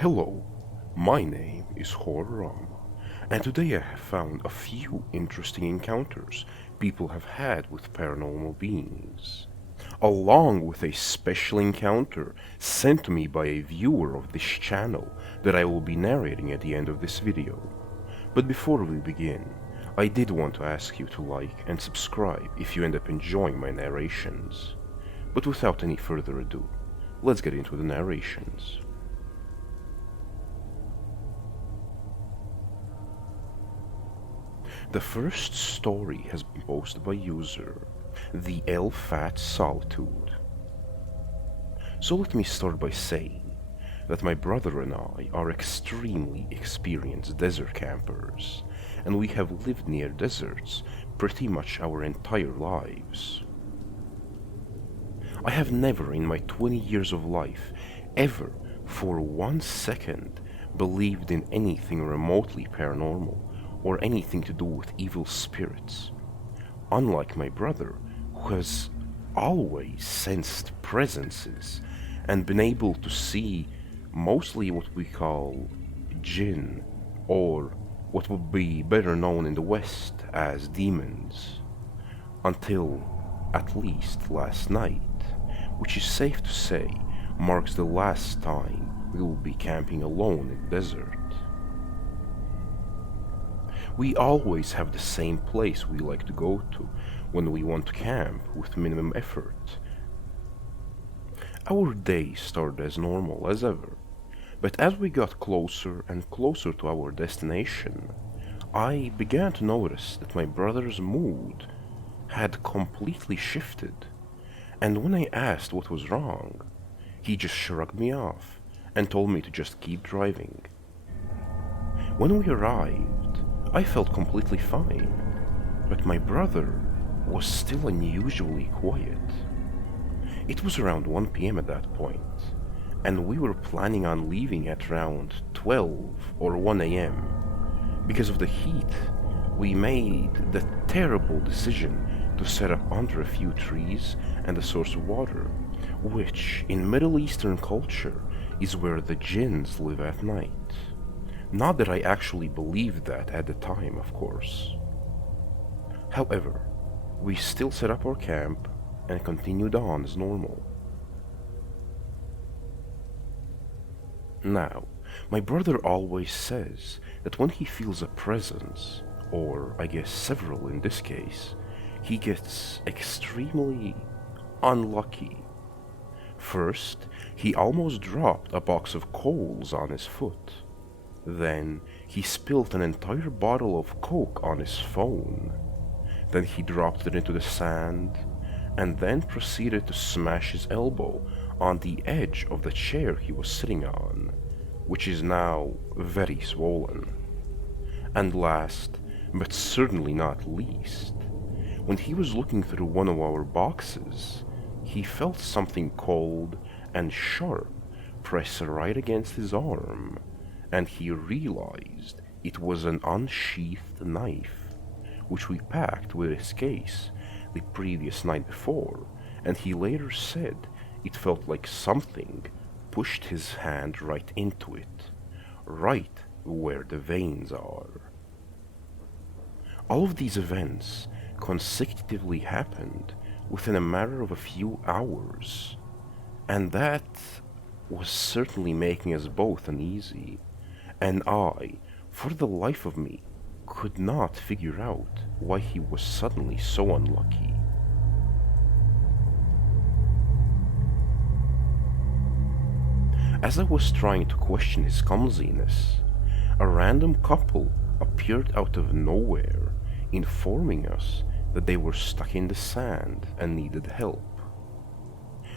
Hello, my name is Horam, and today I have found a few interesting encounters people have had with paranormal beings, along with a special encounter sent to me by a viewer of this channel that I will be narrating at the end of this video. But before we begin, I did want to ask you to like and subscribe if you end up enjoying my narrations. But without any further ado, let's get into the narrations. The first story has been posted by user the Fat Solitude. So let me start by saying that my brother and I are extremely experienced desert campers, and we have lived near deserts pretty much our entire lives. I have never in my 20 years of life ever for 1 second believed in anything remotely paranormal or anything to do with evil spirits, unlike my brother, who has always sensed presences and been able to see mostly what we call jinn, or what would be better known in the West as demons, until at least last night, which is safe to say marks the last time we will be camping alone in the desert. We always have the same place we like to go to when we want to camp with minimum effort. Our day started as normal as ever, but as we got closer and closer to our destination, I began to notice that my brother's mood had completely shifted, and when I asked what was wrong, he just shrugged me off and told me to just keep driving. When we arrived, I felt completely fine, but my brother was still unusually quiet. It was around 1 p.m. at that point, and we were planning on leaving at around 12 or 1 a.m. Because of the heat, we made the terrible decision to set up under a few trees and a source of water, which in Middle Eastern culture is where the jinns live at night. Not that I actually believed that at the time, of course. However, we still set up our camp and continued on as normal. Now, my brother always says that when he feels a presence, or I guess several in this case, he gets extremely unlucky. First, he almost dropped a box of coals on his foot. Then he spilled an entire bottle of Coke on his phone. Then he dropped it into the sand, and then proceeded to smash his elbow on the edge of the chair he was sitting on, which is now very swollen. And last, but certainly not least, when he was looking through one of our boxes, he felt something cold and sharp press right against his arm, and he realized it was an unsheathed knife, which we packed with his case the previous night before, and he later said it felt like something pushed his hand right into it, right where the veins are. All of these events consecutively happened within a matter of a few hours, and that was certainly making us both uneasy, and I, for the life of me, could not figure out why he was suddenly so unlucky. As I was trying to question his clumsiness, a random couple appeared out of nowhere, informing us that they were stuck in the sand and needed help.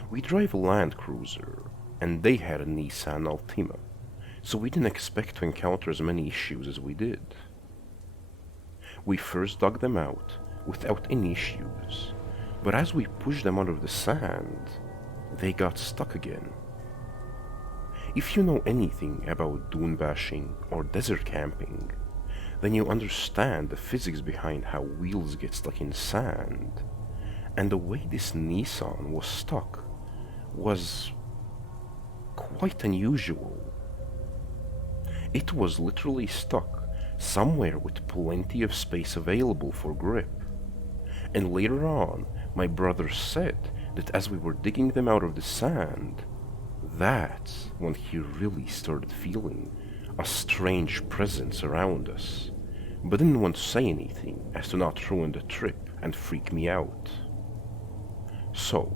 We drive a Land Cruiser, and they had a Nissan Altima, so we didn't expect to encounter as many issues as we did. We first dug them out without any issues, but as we pushed them out of the sand, they got stuck again. If you know anything about dune bashing or desert camping, then you understand the physics behind how wheels get stuck in sand, and the way this Nissan was stuck was quite unusual. It was literally stuck somewhere with plenty of space available for grip. And later on, my brother said that as we were digging them out of the sand, that's when he really started feeling a strange presence around us, but didn't want to say anything as to not ruin the trip and freak me out. So,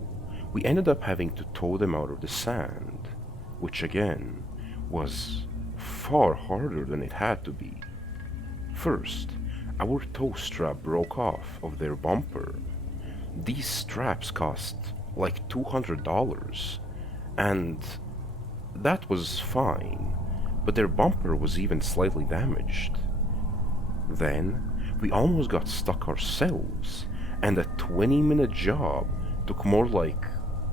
we ended up having to tow them out of the sand, which again was far harder than it had to be. First, our tow strap broke off of their bumper. These straps cost like $200, and that was fine, but their bumper was even slightly damaged. Then, we almost got stuck ourselves, and a 20-minute job took more like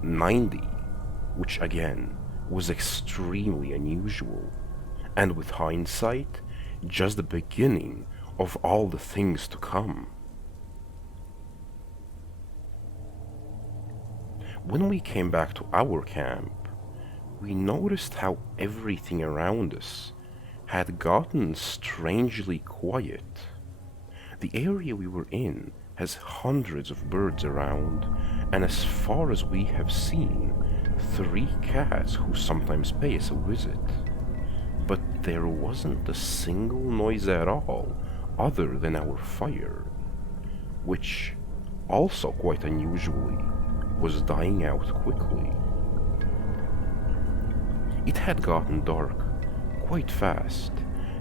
90, which again was extremely unusual, and with hindsight, just the beginning of all the things to come. When we came back to our camp, we noticed how everything around us had gotten strangely quiet. The area we were in has hundreds of birds around, and as far as we have seen, 3 cats who sometimes pay us a visit. But there wasn't a single noise at all other than our fire, which, also quite unusually, was dying out quickly. It had gotten dark quite fast,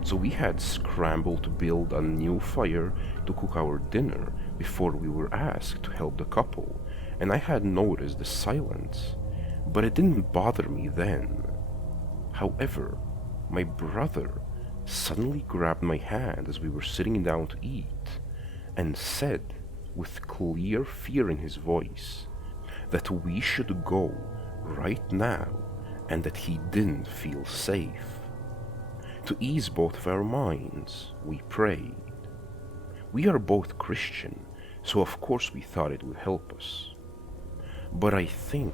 so we had scrambled to build a new fire to cook our dinner before we were asked to help the couple, and I had noticed the silence, but it didn't bother me then. However, my brother suddenly grabbed my hand as we were sitting down to eat and said, with clear fear in his voice, that we should go right now and that he didn't feel safe. To ease both of our minds, we prayed. We are both Christian, so of course we thought it would help us. But I think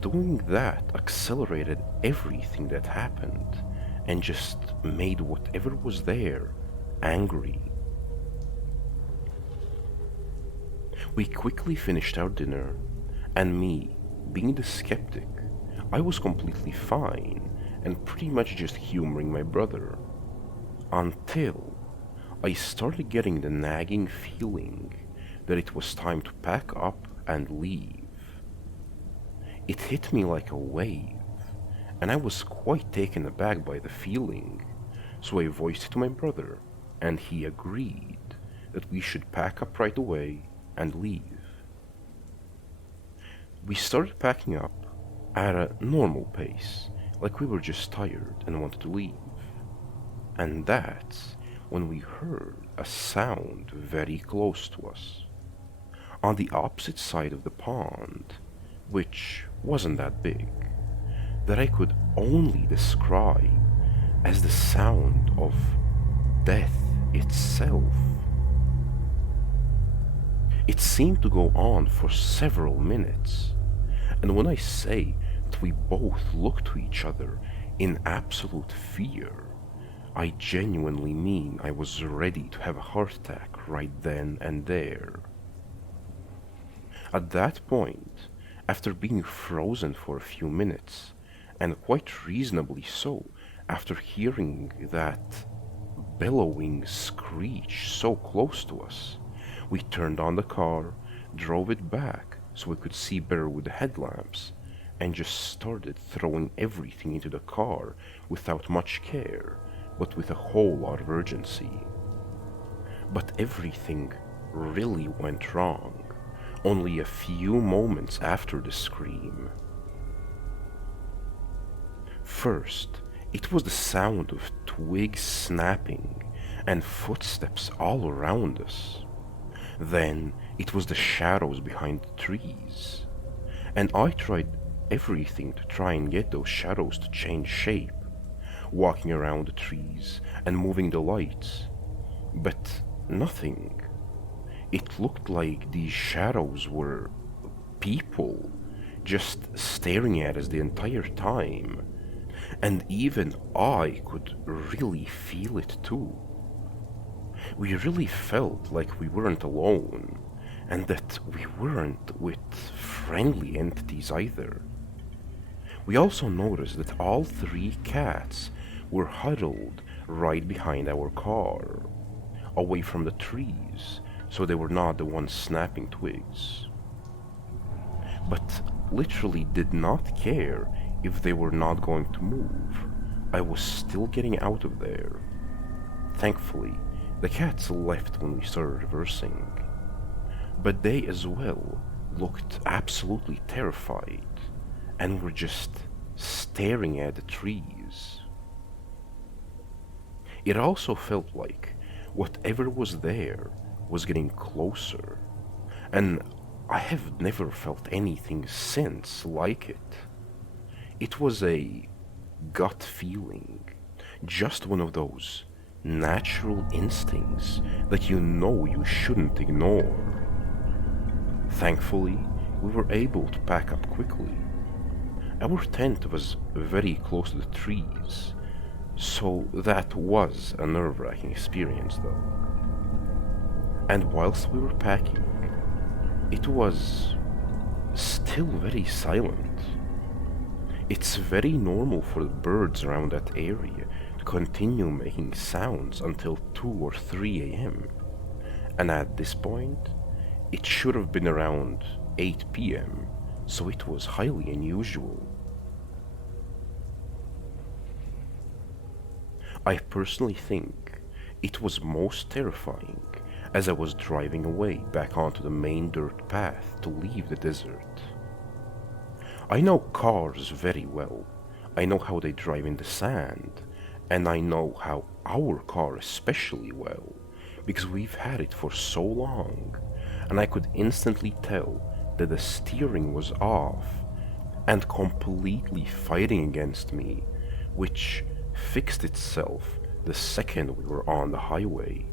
doing that accelerated everything that happened and just made whatever was there angry. We quickly finished our dinner, and me, being the skeptic, I was completely fine and pretty much just humoring my brother, until I started getting the nagging feeling that it was time to pack up and leave. It hit me like a wave, and I was quite taken aback by the feeling, so I voiced it to my brother, and he agreed that we should pack up right away and leave. We started packing up at a normal pace, like we were just tired and wanted to leave. And that's when we heard a sound very close to us, on the opposite side of the pond, which wasn't that big, that I could only describe as the sound of death itself. It seemed to go on for several minutes, and when I say that we both looked to each other in absolute fear, I genuinely mean I was ready to have a heart attack right then and there. At that point, after being frozen for a few minutes, and quite reasonably so after hearing that bellowing screech so close to us, we turned on the car, drove it back so we could see better with the headlamps, and just started throwing everything into the car without much care, but with a whole lot of urgency. But everything really went wrong only a few moments after the scream. First, it was the sound of twigs snapping and footsteps all around us. Then it was the shadows behind the trees, and I tried everything to try and get those shadows to change shape, walking around the trees and moving the lights, but nothing. It looked like these shadows were people, just staring at us the entire time, And even I could really feel it too. We really felt like we weren't alone, and that we weren't with friendly entities either. We also noticed that all three cats were huddled right behind our car, away from the trees, so they were not the ones snapping twigs. But literally did not care if they were not going to move. I was still getting out of there. Thankfully, the cats left when we started reversing, but they as well looked absolutely terrified and were just staring at the trees. It also felt like whatever was there was getting closer, and I have never felt anything since like it. It was a gut feeling, just one of those natural instincts that you know you shouldn't ignore. Thankfully, we were able to pack up quickly. Our tent was very close to the trees, so that was a nerve-wracking experience though. And whilst we were packing, it was still very silent. It's very normal for the birds around that area to continue making sounds until 2 or 3 a.m. And at this point, it should have been around 8 p.m., so it was highly unusual. I personally think it was most terrifying as I was driving away back onto the main dirt path to leave the desert. I know cars very well. I know how they drive in the sand, and I know how our car especially well, because we've had it for so long, and I could instantly tell that the steering was off and completely fighting against me, which fixed itself the second we were on the highway.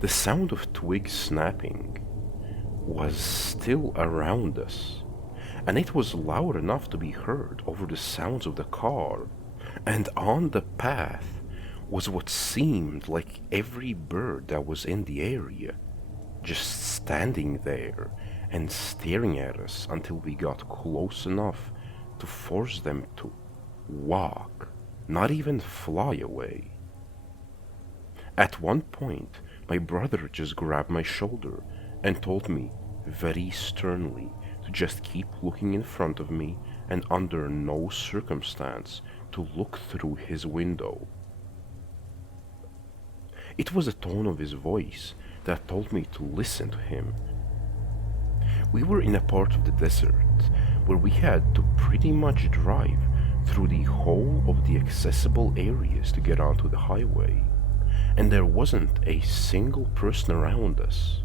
The sound of twigs snapping was still around us, and it was loud enough to be heard over the sounds of the car, and on the path was what seemed like every bird that was in the area, just standing there and staring at us until we got close enough to force them to walk, not even fly away. At one point, my brother just grabbed my shoulder and told me very sternly to just keep looking in front of me and under no circumstance to look through his window. It was the tone of his voice that told me to listen to him. We were in a part of the desert where we had to pretty much drive through the whole of the accessible areas to get onto the highway, and there wasn't a single person around us.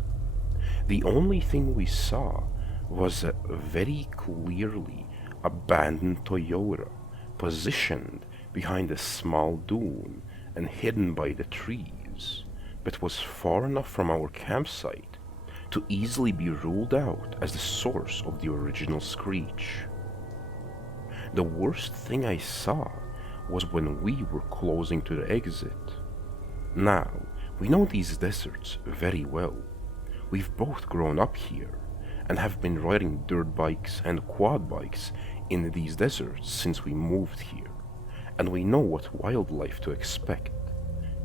The only thing we saw was a very clearly abandoned Toyota positioned behind a small dune and hidden by the trees, but was far enough from our campsite to easily be ruled out as the source of the original screech. The worst thing I saw was when we were closing to the exit. Now, we know these deserts very well. We've both grown up here and have been riding dirt bikes and quad bikes in these deserts since we moved here, and we know what wildlife to expect.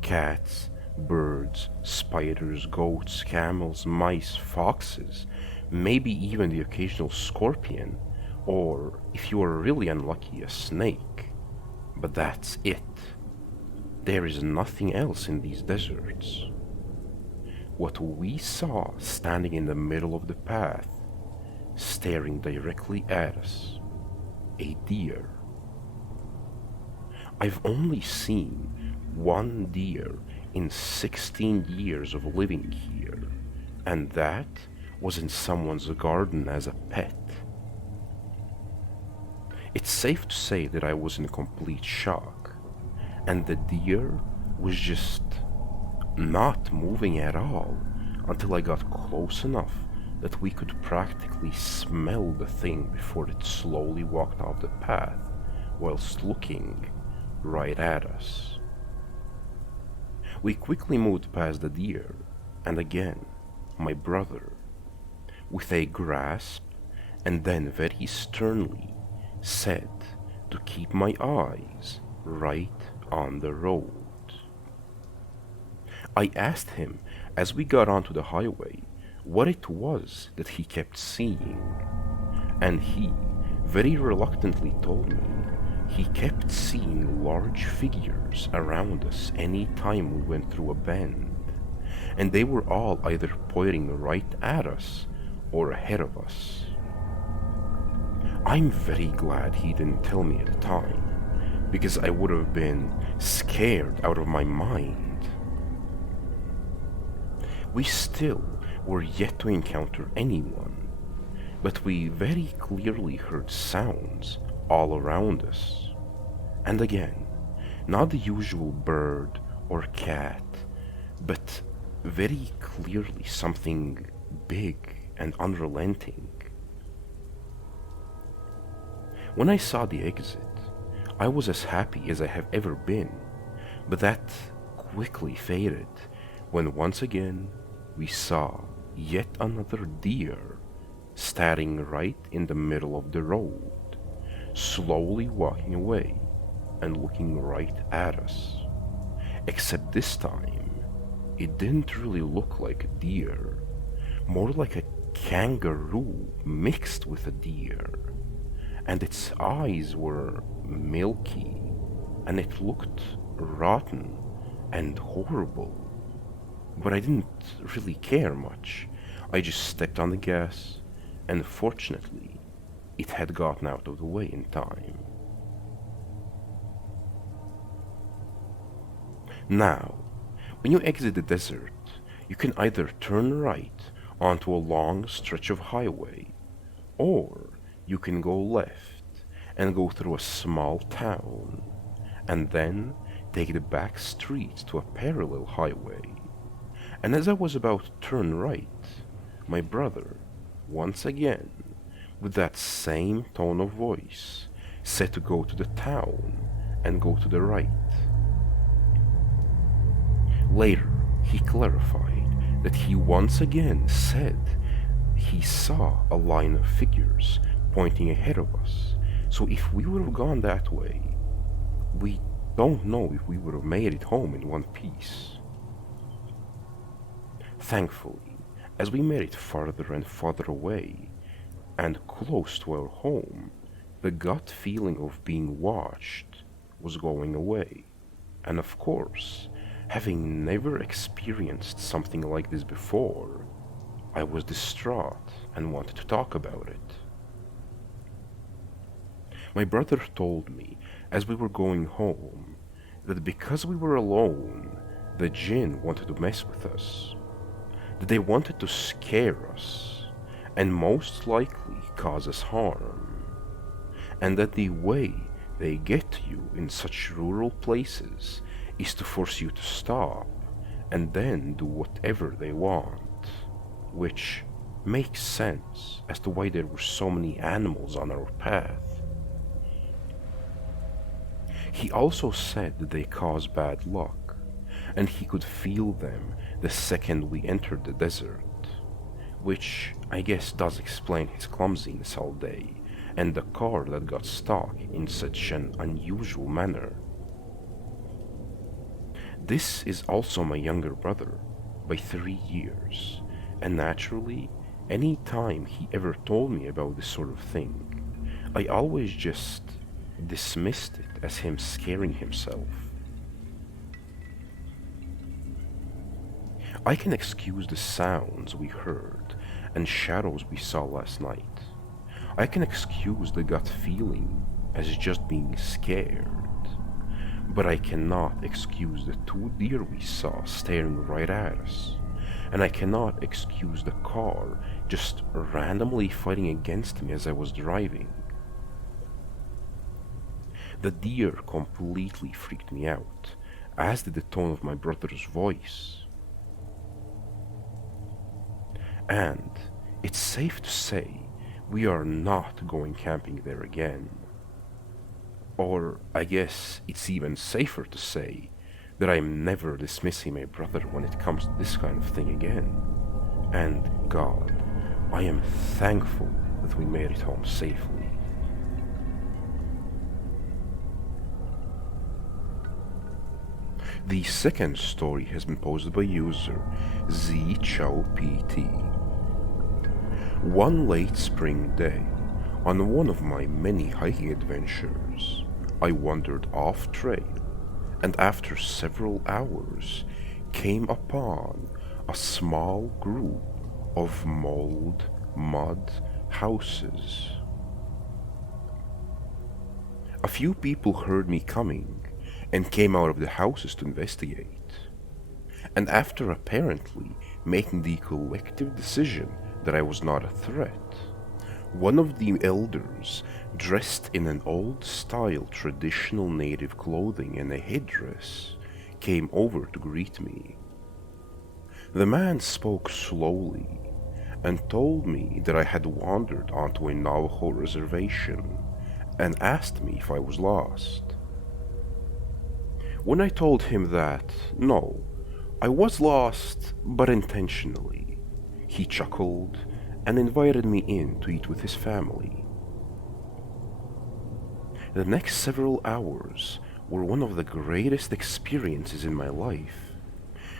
Cats, birds, spiders, goats, camels, mice, foxes, maybe even the occasional scorpion, or, if you are really unlucky, a snake. But that's it. There is nothing else in these deserts. What we saw standing in the middle of the path, staring directly at us, a deer. I've only seen one deer in 16 years of living here, and that was in someone's garden as a pet. It's safe to say that I was in complete shock, and the deer was just not moving at all until I got close enough that we could practically smell the thing before it slowly walked off the path whilst looking right at us. We quickly moved past the deer, and again, my brother, with a grasp, and then very sternly said to keep my eyes right on the road. I asked him as we got onto the highway what it was that he kept seeing, and he very reluctantly told me he kept seeing large figures around us any time we went through a bend, and they were all either pointing right at us or ahead of us. I'm very glad he didn't tell me at the time, because I would have been scared out of my mind. We still were yet to encounter anyone, but we very clearly heard sounds all around us. And again, not the usual bird or cat, but very clearly something big and unrelenting. When I saw the exit, I was as happy as I have ever been, but that quickly faded when once again we saw yet another deer standing right in the middle of the road, slowly walking away and looking right at us. Except this time, it didn't really look like a deer, more like a kangaroo mixed with a deer, and its eyes were milky, and it looked rotten and horrible. But I didn't really care much. I just stepped on the gas, and fortunately, it had gotten out of the way in time. Now, when you exit the desert, you can either turn right onto a long stretch of highway, or you can go left and go through a small town, and then take the back streets to a parallel highway. And as I was about to turn right, my brother, once again, with that same tone of voice, said to go to the town and go to the right. Later, he clarified that he once again said he saw a line of figures pointing ahead of us, so if we would have gone that way, we don't know if we would have made it home in one piece. Thankfully, as we made it farther and farther away, and close to our home, the gut feeling of being watched was going away, and of course, having never experienced something like this before, I was distraught and wanted to talk about it. My brother told me as we were going home that because we were alone, the jinn wanted to mess with us, that they wanted to scare us and most likely cause us harm, and that the way they get to you in such rural places is to force you to stop and then do whatever they want, which makes sense as to why there were so many animals on our path. He also said that they cause bad luck, and he could feel them the second we entered the desert, which I guess does explain his clumsiness all day and the car that got stuck in such an unusual manner. This is also my younger brother by 3 years, and naturally, any time he ever told me about this sort of thing, I always just dismissed it as him scaring himself. I can excuse the sounds we heard and shadows we saw last night. I can excuse the gut feeling as just being scared. But I cannot excuse the 2 deer we saw staring right at us. And I cannot excuse the car just randomly fighting against me as I was driving. The deer completely freaked me out, as did the tone of my brother's voice. And it's safe to say we are not going camping there again. Or I guess it's even safer to say that I'm never dismissing my brother when it comes to this kind of thing again. And God, I am thankful that we made it home safely. The second story has been posted by user ZChowPT. One late spring day, on one of my many hiking adventures, I wandered off trail and after several hours came upon a small group of mold mud houses. A few people heard me coming and came out of the houses to investigate. And after apparently making the collective decision that I was not a threat, one of the elders, dressed in an old-style traditional native clothing and a headdress, came over to greet me. The man spoke slowly and told me that I had wandered onto a Navajo reservation and asked me if I was lost. When I told him that, no, I was lost, but intentionally, he chuckled and invited me in to eat with his family. The next several hours were one of the greatest experiences in my life.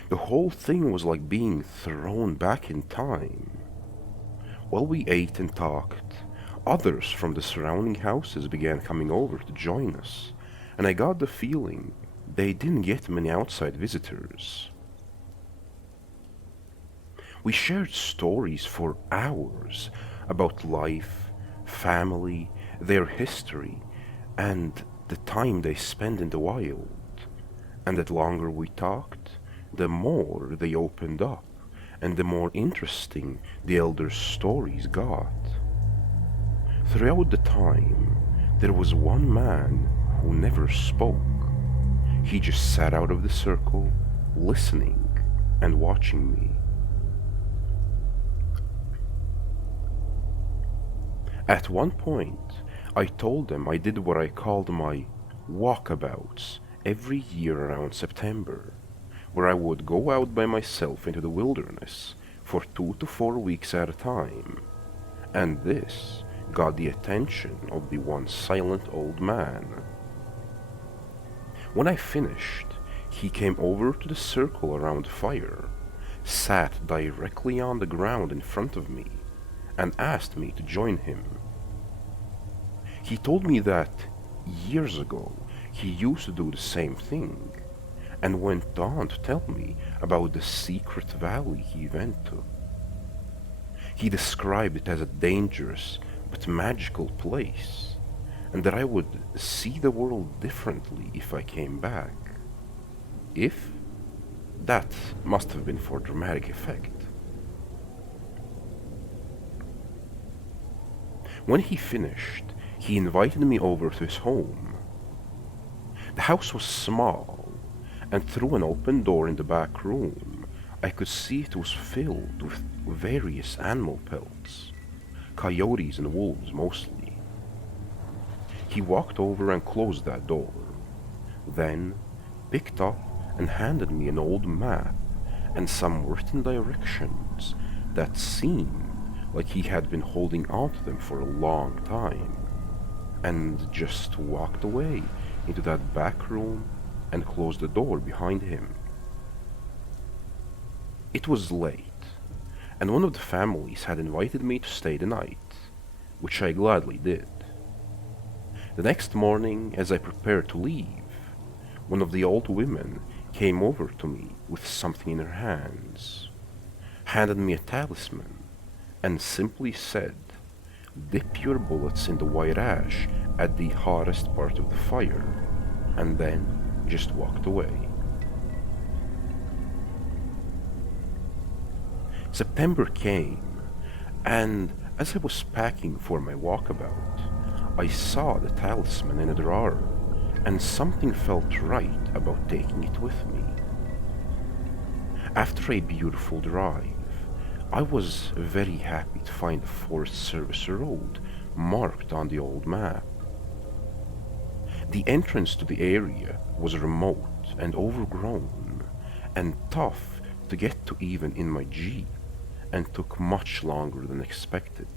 The whole thing was like being thrown back in time. While we ate and talked, others from the surrounding houses began coming over to join us, and I got the feeling they didn't get many outside visitors. We shared stories for hours about life, family, their history, and the time they spent in the wild. And the longer we talked, the more they opened up, and the more interesting the elders' stories got. Throughout the time, there was one man who never spoke. He just sat out of the circle, listening and watching me. At one point, I told them I did what I called my walkabouts every year around September, where I would go out by myself into the wilderness for 2 to 4 weeks at a time. And this got the attention of the one silent old man. When I finished, he came over to the circle around the fire, sat directly on the ground in front of me, and asked me to join him. He told me that years ago he used to do the same thing, and went on to tell me about the secret valley he went to. He described it as a dangerous but magical place, and that I would see the world differently if I came back. If? That must have been for dramatic effect. When he finished, he invited me over to his home. The house was small, and through an open door in the back room, I could see it was filled with various animal pelts, coyotes and wolves mostly. He walked over and closed that door, then picked up and handed me an old map and some written directions that seemed like he had been holding on to them for a long time, and just walked away into that back room and closed the door behind him. It was late, and one of the families had invited me to stay the night, which I gladly did. The next morning, as I prepared to leave, one of the old women came over to me with something in her hands, handed me a talisman, and simply said, "Dip your bullets in the white ash at the hottest part of the fire," and then just walked away. September came, and as I was packing for my walkabout, I saw the talisman in a drawer, and something felt right about taking it with me. After a beautiful drive, I was very happy to find the Forest Service road marked on the old map. The entrance to the area was remote and overgrown, and tough to get to even in my jeep, and took much longer than expected.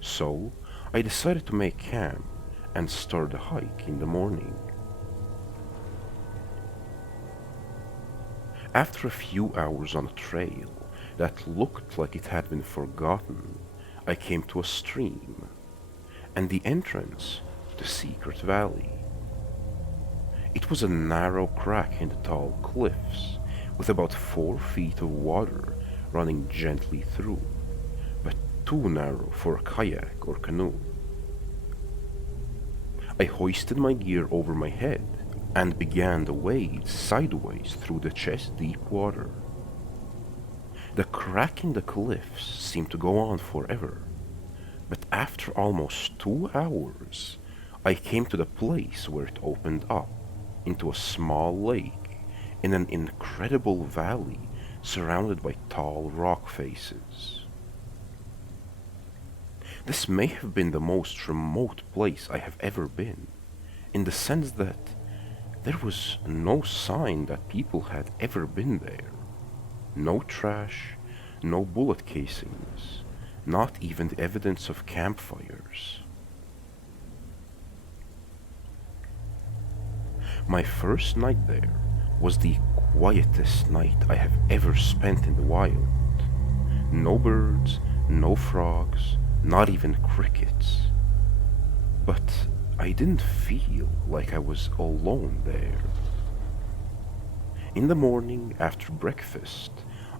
So I decided to make camp and start the hike in the morning. After a few hours on a trail that looked like it had been forgotten, I came to a stream and the entrance to Secret Valley. It was a narrow crack in the tall cliffs, with about 4 feet of water running gently through, but too narrow for a kayak or canoe. I hoisted my gear over my head and began the wade sideways through the chest-deep water. The crack in the cliffs seemed to go on forever, but after almost 2 hours, I came to the place where it opened up into a small lake in an incredible valley surrounded by tall rock faces. This may have been the most remote place I have ever been, in the sense that there was no sign that people had ever been there. No trash, no bullet casings, not even the evidence of campfires. My first night there was the quietest night I have ever spent in the wild. No birds, no frogs, not even crickets. But I didn't feel like I was alone there. In the morning after breakfast,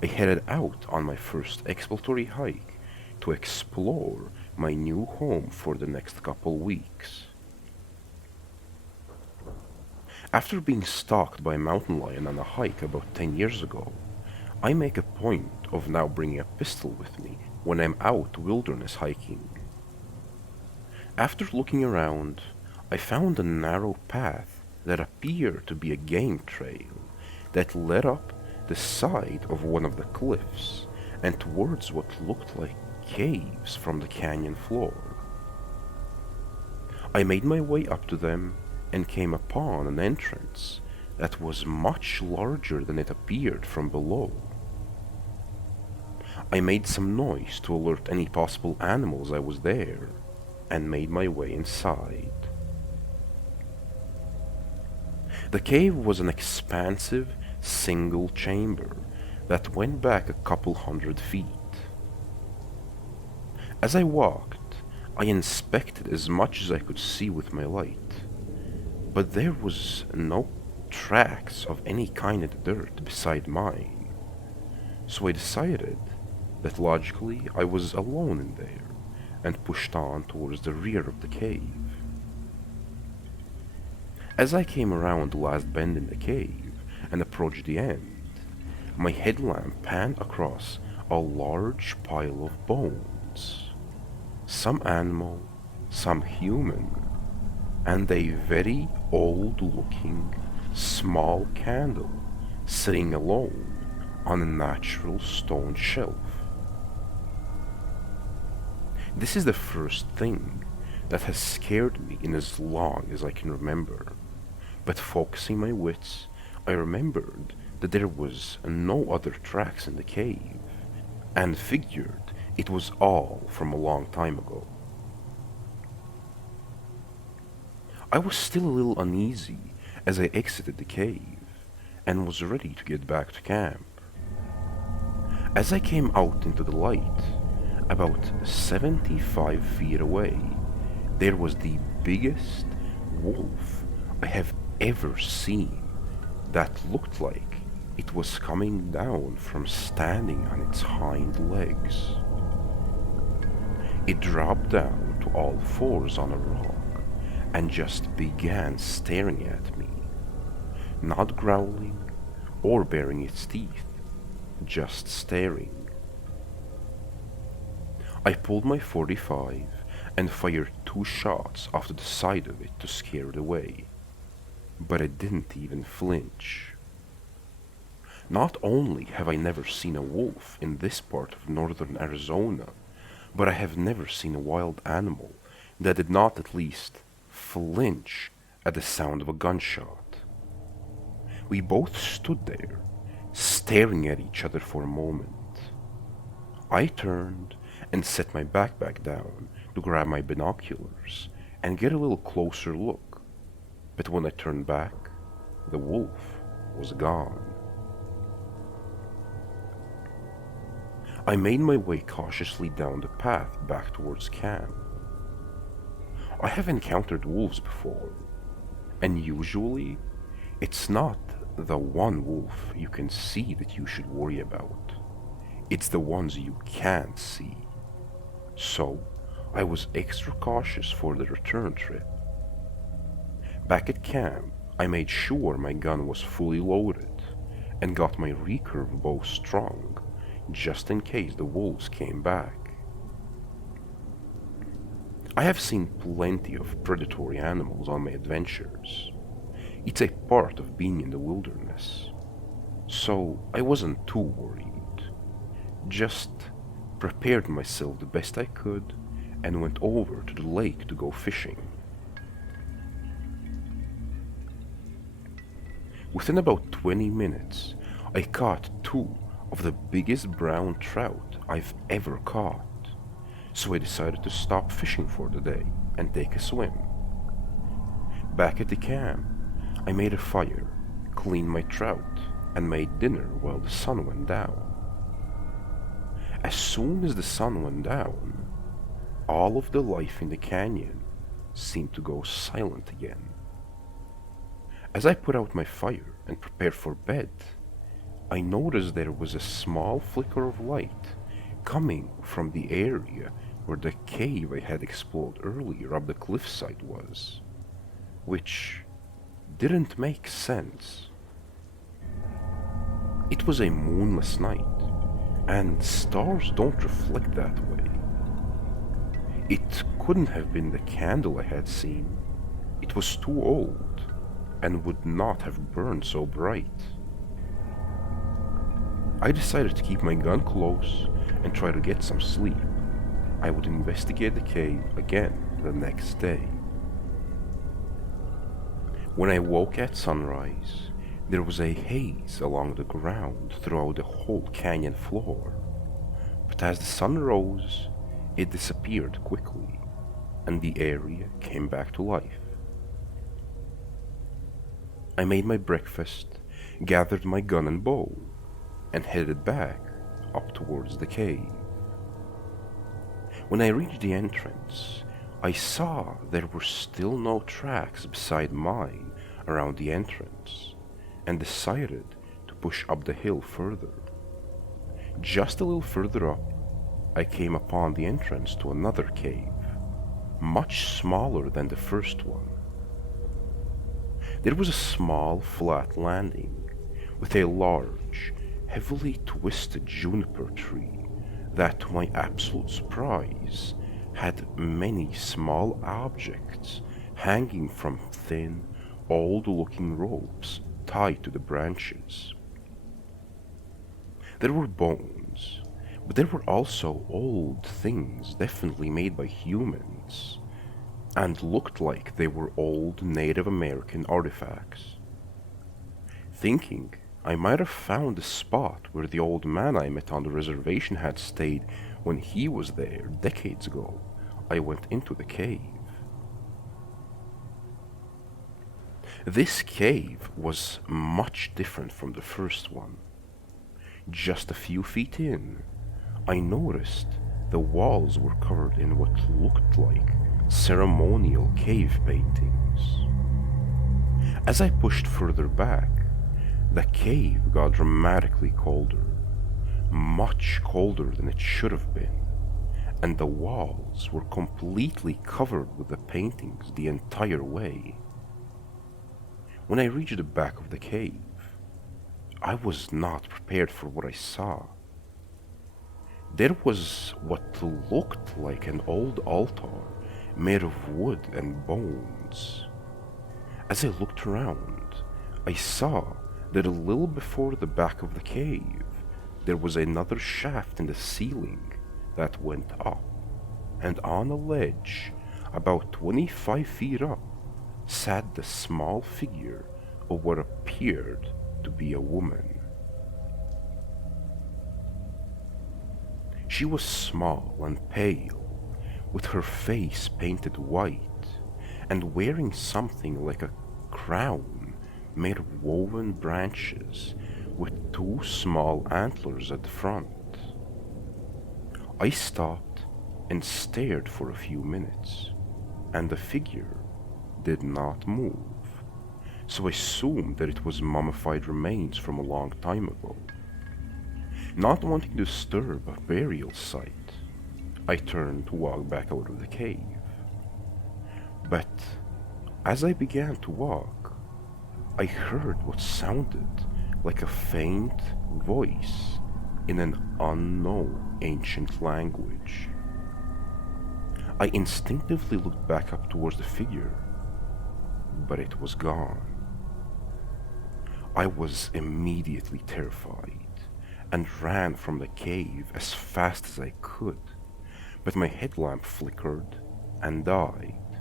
I headed out on my first exploratory hike to explore my new home for the next couple weeks. After being stalked by a mountain lion on a hike about 10 years ago, I make a point of now bringing a pistol with me when I'm out wilderness hiking. After looking around, I found a narrow path that appeared to be a game trail that led up the side of one of the cliffs and towards what looked like caves from the canyon floor. I made my way up to them and came upon an entrance that was much larger than it appeared from below. I made some noise to alert any possible animals I was there, and made my way inside. The cave was an expansive, single chamber that went back a couple 100 feet. As I walked, I inspected as much as I could see with my light, but there was no tracks of any kind in the dirt beside mine, so I decided that logically I was alone in there and pushed on towards the rear of the cave. As I came around the last bend in the cave and approached the end, my headlamp panned across a large pile of bones. Some animal, some human, and a very old-looking small candle sitting alone on a natural stone shelf. This is the first thing that has scared me in as long as I can remember, but focusing my wits, I remembered that there was no other tracks in the cave, and figured it was all from a long time ago. I was still a little uneasy as I exited the cave, and was ready to get back to camp. As I came out into the light, about 75 feet away, there was the biggest wolf I have ever seen that looked like it was coming down from standing on its hind legs. It dropped down to all fours on a rock and just began staring at me, not growling or baring its teeth, just staring. I pulled my .45 and fired 2 shots off to the side of it to scare it away, but it didn't even flinch. Not only have I never seen a wolf in this part of northern Arizona, but I have never seen a wild animal that did not at least flinch at the sound of a gunshot. We both stood there, staring at each other for a moment. I turned and set my backpack down to grab my binoculars and get a little closer look. But when I turned back, the wolf was gone. I made my way cautiously down the path back towards camp. I have encountered wolves before, and usually it's not the one wolf you can see that you should worry about. It's the ones you can't see. So I was extra cautious for the return trip. Back at camp, I made sure my gun was fully loaded and got my recurve bow strung just in case the wolves came back. I have seen plenty of predatory animals on my adventures. It's a part of being in the wilderness. So I wasn't too worried. Just prepared myself the best I could and went over to the lake to go fishing. Within about 20 minutes, I caught 2 of the biggest brown trout I've ever caught. So I decided to stop fishing for the day and take a swim. Back at the camp, I made a fire, cleaned my trout, and made dinner while the sun went down. As soon as the sun went down, all of the life in the canyon seemed to go silent again. As I put out my fire and prepared for bed, I noticed there was a small flicker of light coming from the area where the cave I had explored earlier up the cliffside was, which didn't make sense. It was a moonless night, and stars don't reflect that way. It couldn't have been the candle I had seen. It was too old and would not have burned so bright. I decided to keep my gun close and try to get some sleep. I would investigate the cave again the next day. When I woke at sunrise, there was a haze along the ground throughout the whole canyon floor. But as the sun rose, it disappeared quickly, and the area came back to life. I made my breakfast, gathered my gun and bow, and headed back up towards the cave. When I reached the entrance, I saw there were still no tracks beside mine around the entrance, and decided to push up the hill further. Just a little further up, I came upon the entrance to another cave, much smaller than the first one. There was a small, flat landing with a large, heavily twisted juniper tree that, to my absolute surprise, had many small objects hanging from thin, old-looking ropes tied to the branches. There were bones, but there were also old things definitely made by humans, and looked like they were old Native American artifacts. Thinking I might have found the spot where the old man I met on the reservation had stayed when he was there decades ago, I went into the cave. This cave was much different from the first one. Just a few feet in, I noticed the walls were covered in what looked like ceremonial cave paintings. As I pushed further back, the cave got dramatically colder, much colder than it should have been, and the walls were completely covered with the paintings the entire way. When I reached the back of the cave, I was not prepared for what I saw. There was what looked like an old altar made of wood and bones. As I looked around, I saw that a little before the back of the cave, there was another shaft in the ceiling that went up, and on a ledge about 25 feet up sat the small figure of what appeared to be a woman. She was small and pale, with her face painted white, and wearing something like a crown made of woven branches with two small antlers at the front. I stopped and stared for a few minutes, and the figure did not move, so I assumed that it was mummified remains from a long time ago. Not wanting to disturb a burial site, I turned to walk back out of the cave. But as I began to walk, I heard what sounded like a faint voice in an unknown ancient language. I instinctively looked back up towards the figure, but it was gone. I was immediately terrified and ran from the cave as fast as I could, but my headlamp flickered and died.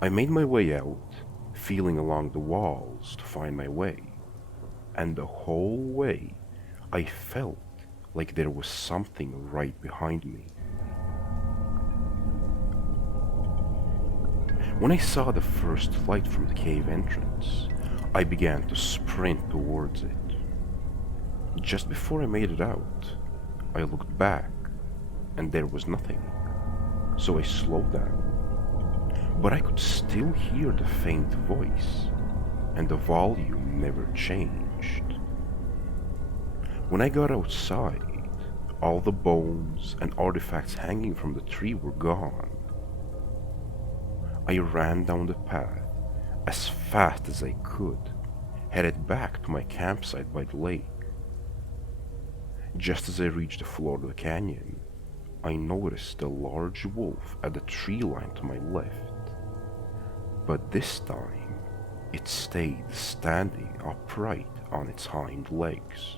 I made my way out, feeling along the walls to find my way, and the whole way I felt like there was something right behind me. When I saw the first light from the cave entrance, I began to sprint towards it. Just before I made it out, I looked back, and there was nothing, so I slowed down. But I could still hear the faint voice, and the volume never changed. When I got outside, all the bones and artifacts hanging from the tree were gone. I ran down the path as fast as I could, headed back to my campsite by the lake. Just as I reached the floor of the canyon, I noticed a large wolf at the tree line to my left. But this time, it stayed standing upright on its hind legs.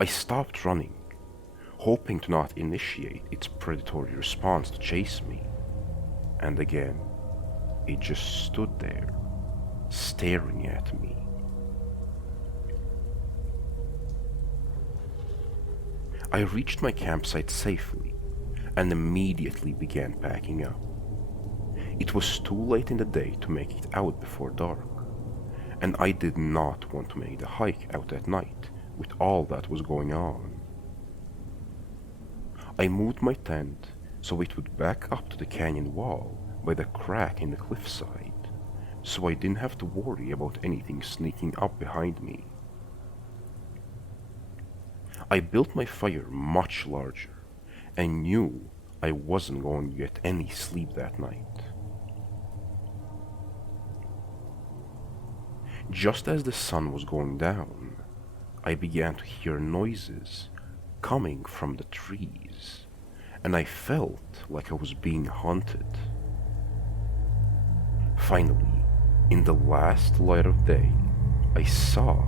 I stopped running, hoping to not initiate its predatory response to chase me. And again, it just stood there, staring at me. I reached my campsite safely and immediately began packing up. It was too late in the day to make it out before dark, and I did not want to make the hike out at night with all that was going on. I moved my tent so it would back up to the canyon wall by the crack in the cliffside, so I didn't have to worry about anything sneaking up behind me. I built my fire much larger and knew I wasn't going to get any sleep that night. Just as the sun was going down, I began to hear noises coming from the trees, and I felt like I was being hunted. Finally, in the last light of day, I saw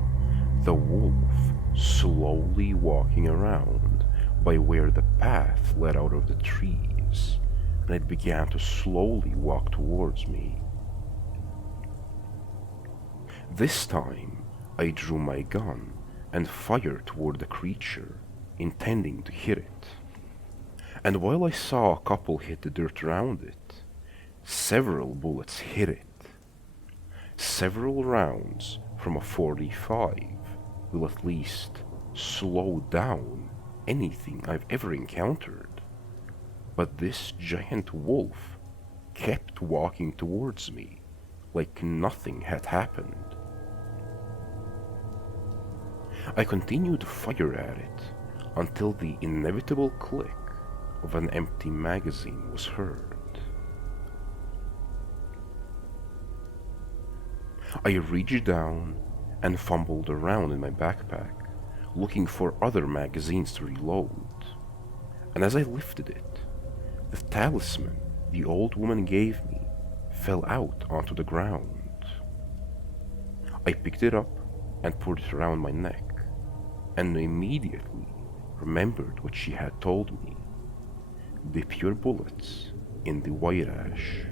the wolf slowly walking around by where the path led out of the trees, and it began to slowly walk towards me. This time, I drew my gun and fired toward the creature, intending to hit it. And while I saw a couple hit the dirt around it, several bullets hit it. Several rounds from a .45 will at least slow down anything I've ever encountered. But this giant wolf kept walking towards me like nothing had happened. I continued to fire at it until the inevitable click of an empty magazine was heard. I reached down and fumbled around in my backpack, looking for other magazines to reload. And as I lifted it, the talisman the old woman gave me fell out onto the ground. I picked it up and put it around my neck, and immediately remembered what she had told me. Dip your bullets in the white ash.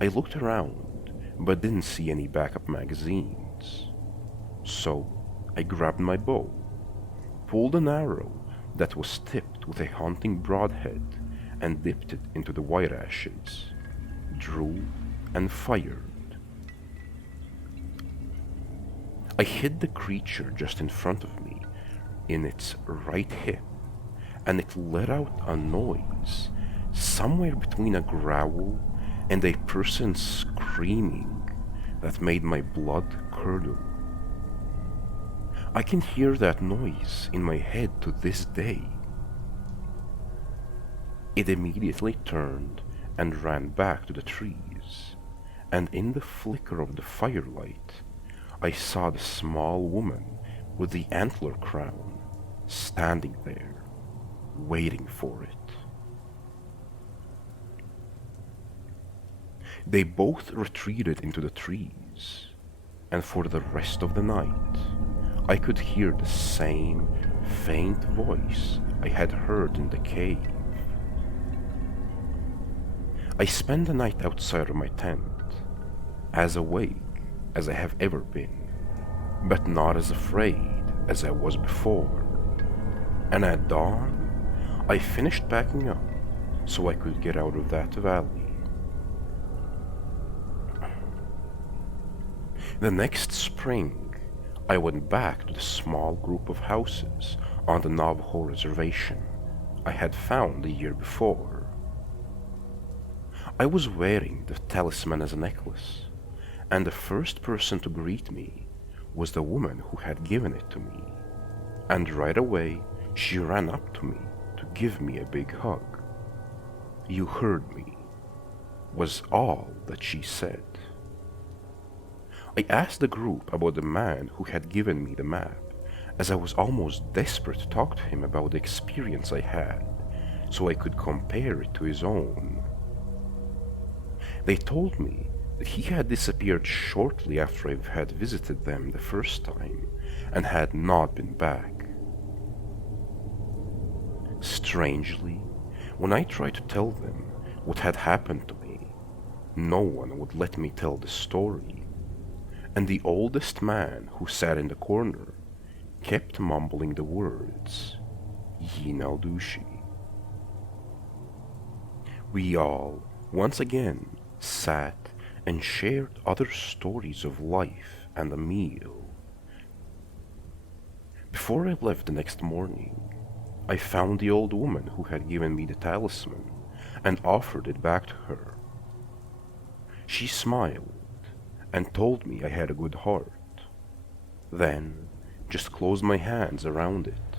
I looked around, but didn't see any backup magazines. So I grabbed my bow, pulled an arrow that was tipped with a haunting broadhead, and dipped it into the white ashes, drew, and fired. I hit the creature just in front of me, in its right hip, and it let out a noise, somewhere between a growl and a person screaming, that made my blood curdle. I can hear that noise in my head to this day. It immediately turned and ran back to the trees, and in the flicker of the firelight, I saw the small woman with the antler crown standing there, waiting for it. They both retreated into the trees, and for the rest of the night, I could hear the same faint voice I had heard in the cave. I spent the night outside of my tent, as awake as I have ever been, but not as afraid as I was before. And at dawn, I finished packing up so I could get out of that valley. The next spring, I went back to the small group of houses on the Navajo reservation I had found the year before. I was wearing the talisman as a necklace, and the first person to greet me was the woman who had given it to me, and right away she ran up to me to give me a big hug. "You heard me," was all that she said. I asked the group about the man who had given me the map, as I was almost desperate to talk to him about the experience I had, so I could compare it to his own. They told me that he had disappeared shortly after I had visited them the first time, and had not been back. Strangely, when I tried to tell them what had happened to me, no one would let me tell the story, and the oldest man who sat in the corner kept mumbling the words, "Yinaldushi." We all, once again, sat and shared other stories of life and a meal. Before I left the next morning, I found the old woman who had given me the talisman and offered it back to her. She smiled and told me I had a good heart, then just closed my hands around it,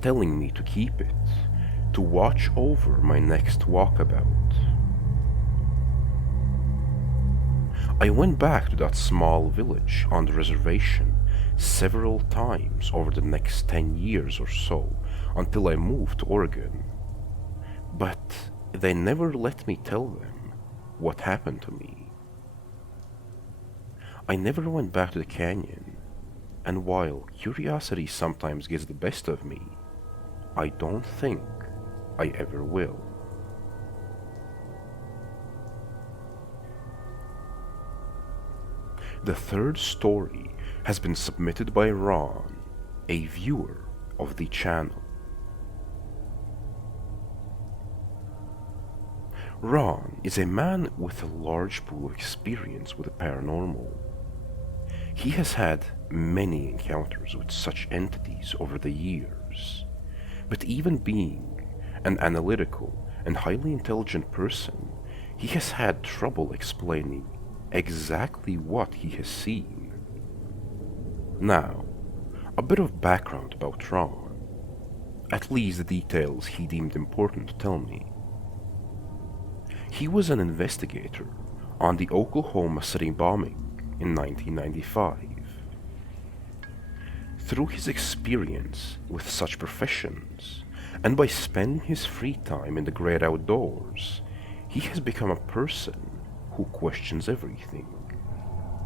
telling me to keep it, to watch over my next walkabout. I went back to that small village on the reservation several times over the next 10 years or so until I moved to Oregon, but they never let me tell them what happened to me. I never went back to the canyon, and while curiosity sometimes gets the best of me, I don't think I ever will. The third story has been submitted by Ron, a viewer of the channel. Ron is a man with a large pool of experience with the paranormal. He has had many encounters with such entities over the years, but even being an analytical and highly intelligent person, he has had trouble explaining exactly what he has seen. Now, a bit of background about Ron, at least the details he deemed important to tell me. He was an investigator on the Oklahoma City bombing in 1995. Through his experience with such professions, and by spending his free time in the great outdoors, he has become a person who questions everything.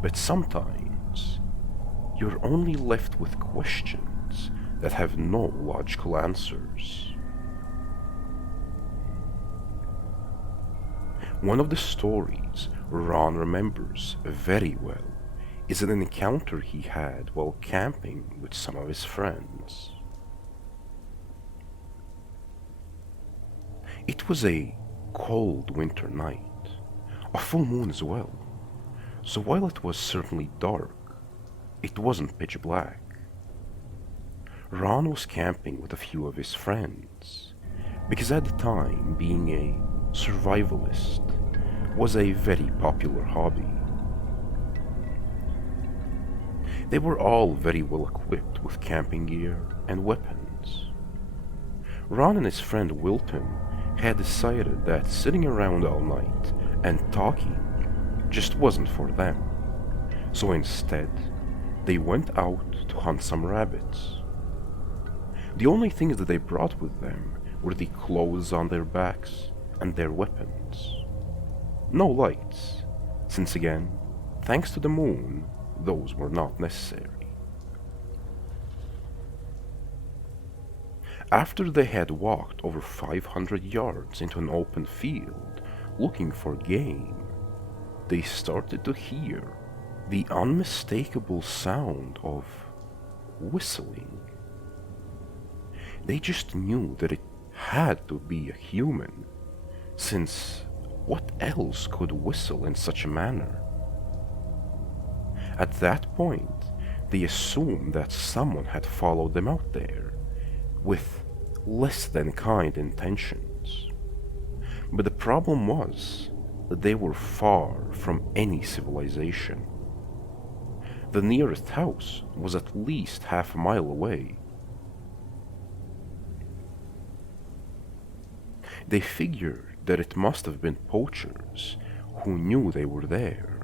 But sometimes, you're only left with questions that have no logical answers. One of the stories Ron remembers very well is an encounter he had while camping with some of his friends. It was a cold winter night, a full moon as well, so while it was certainly dark, it wasn't pitch black. Ron was camping with a few of his friends, because at the time being a survivalist was a very popular hobby. They were all very well equipped with camping gear and weapons. Ron and his friend Wilton had decided that sitting around all night and talking just wasn't for them, so instead they went out to hunt some rabbits. The only things that they brought with them were the clothes on their backs and their weapons. No lights, since again, thanks to the moon, those were not necessary. After they had walked over 500 yards into an open field looking for game, they started to hear the unmistakable sound of whistling. They just knew that it had to be a human, since what else could whistle in such a manner? At that point, they assumed that someone had followed them out there with less than kind intentions. But the problem was that they were far from any civilization. The nearest house was at least half a mile away. They figured that it must have been poachers who knew they were there.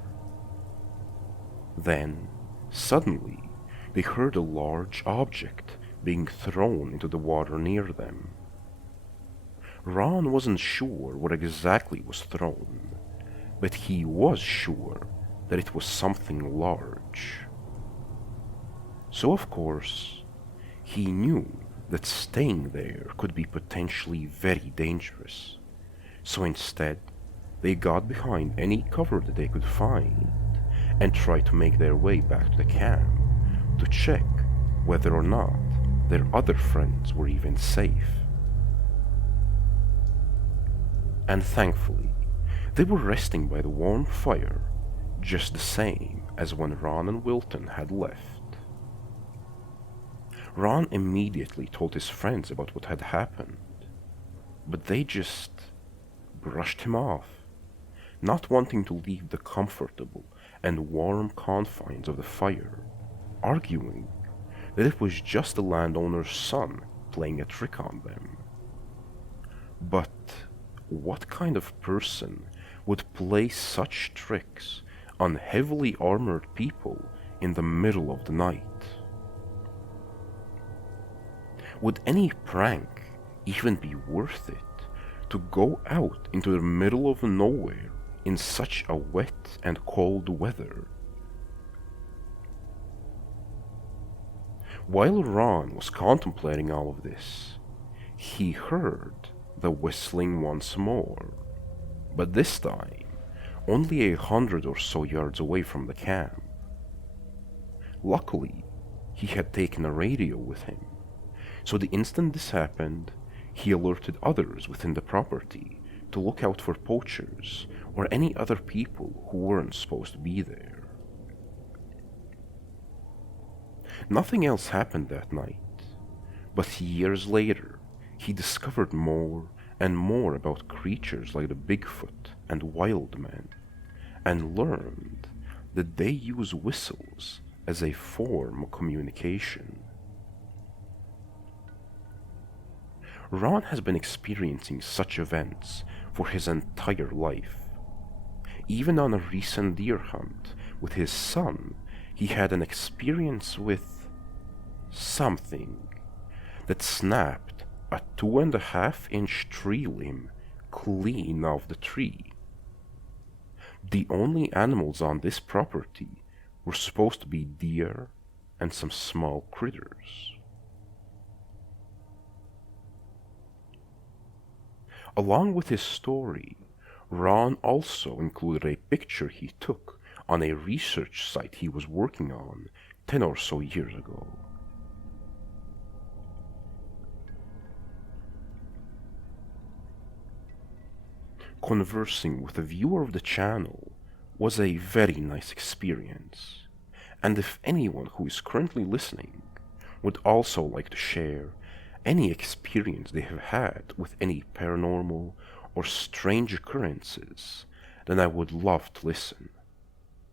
Then, suddenly, they heard a large object being thrown into the water near them. Ron wasn't sure what exactly was thrown, but he was sure that it was something large. So of course, he knew that staying there could be potentially very dangerous. So instead, they got behind any cover that they could find and tried to make their way back to the camp to check whether or not their other friends were even safe. And thankfully, they were resting by the warm fire, just the same as when Ron and Wilton had left. Ron immediately told his friends about what had happened, but they just brushed him off, not wanting to leave the comfortable and warm confines of the fire, arguing that it was just the landowner's son playing a trick on them. But what kind of person would play such tricks on heavily armored people in the middle of the night? Would any prank even be worth it to go out into the middle of nowhere in such a wet and cold weather? While Ron was contemplating all of this, he heard the whistling once more, but this time only 100 or so yards away from the camp. Luckily, he had taken a radio with him, so the instant this happened, he alerted others within the property to look out for poachers or any other people who weren't supposed to be there. Nothing else happened that night, but years later, he discovered more and more about creatures like the Bigfoot and wild men, and learned that they use whistles as a form of communication. Ron has been experiencing such events for his entire life. Even on a recent deer hunt with his son, he had an experience with something that snapped a 2.5-inch tree limb clean off the tree. The only animals on this property were supposed to be deer and some small critters. Along with his story, Ron also included a picture he took on a research site he was working on 10 or so years ago. Conversing with a viewer of the channel was a very nice experience, and if anyone who is currently listening would also like to share any experience they have had with any paranormal or strange occurrences, then I would love to listen.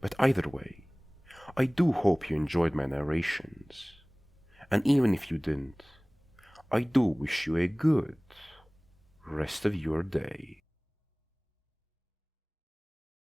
But either way, I do hope you enjoyed my narrations, and even if you didn't, I do wish you a good rest of your day.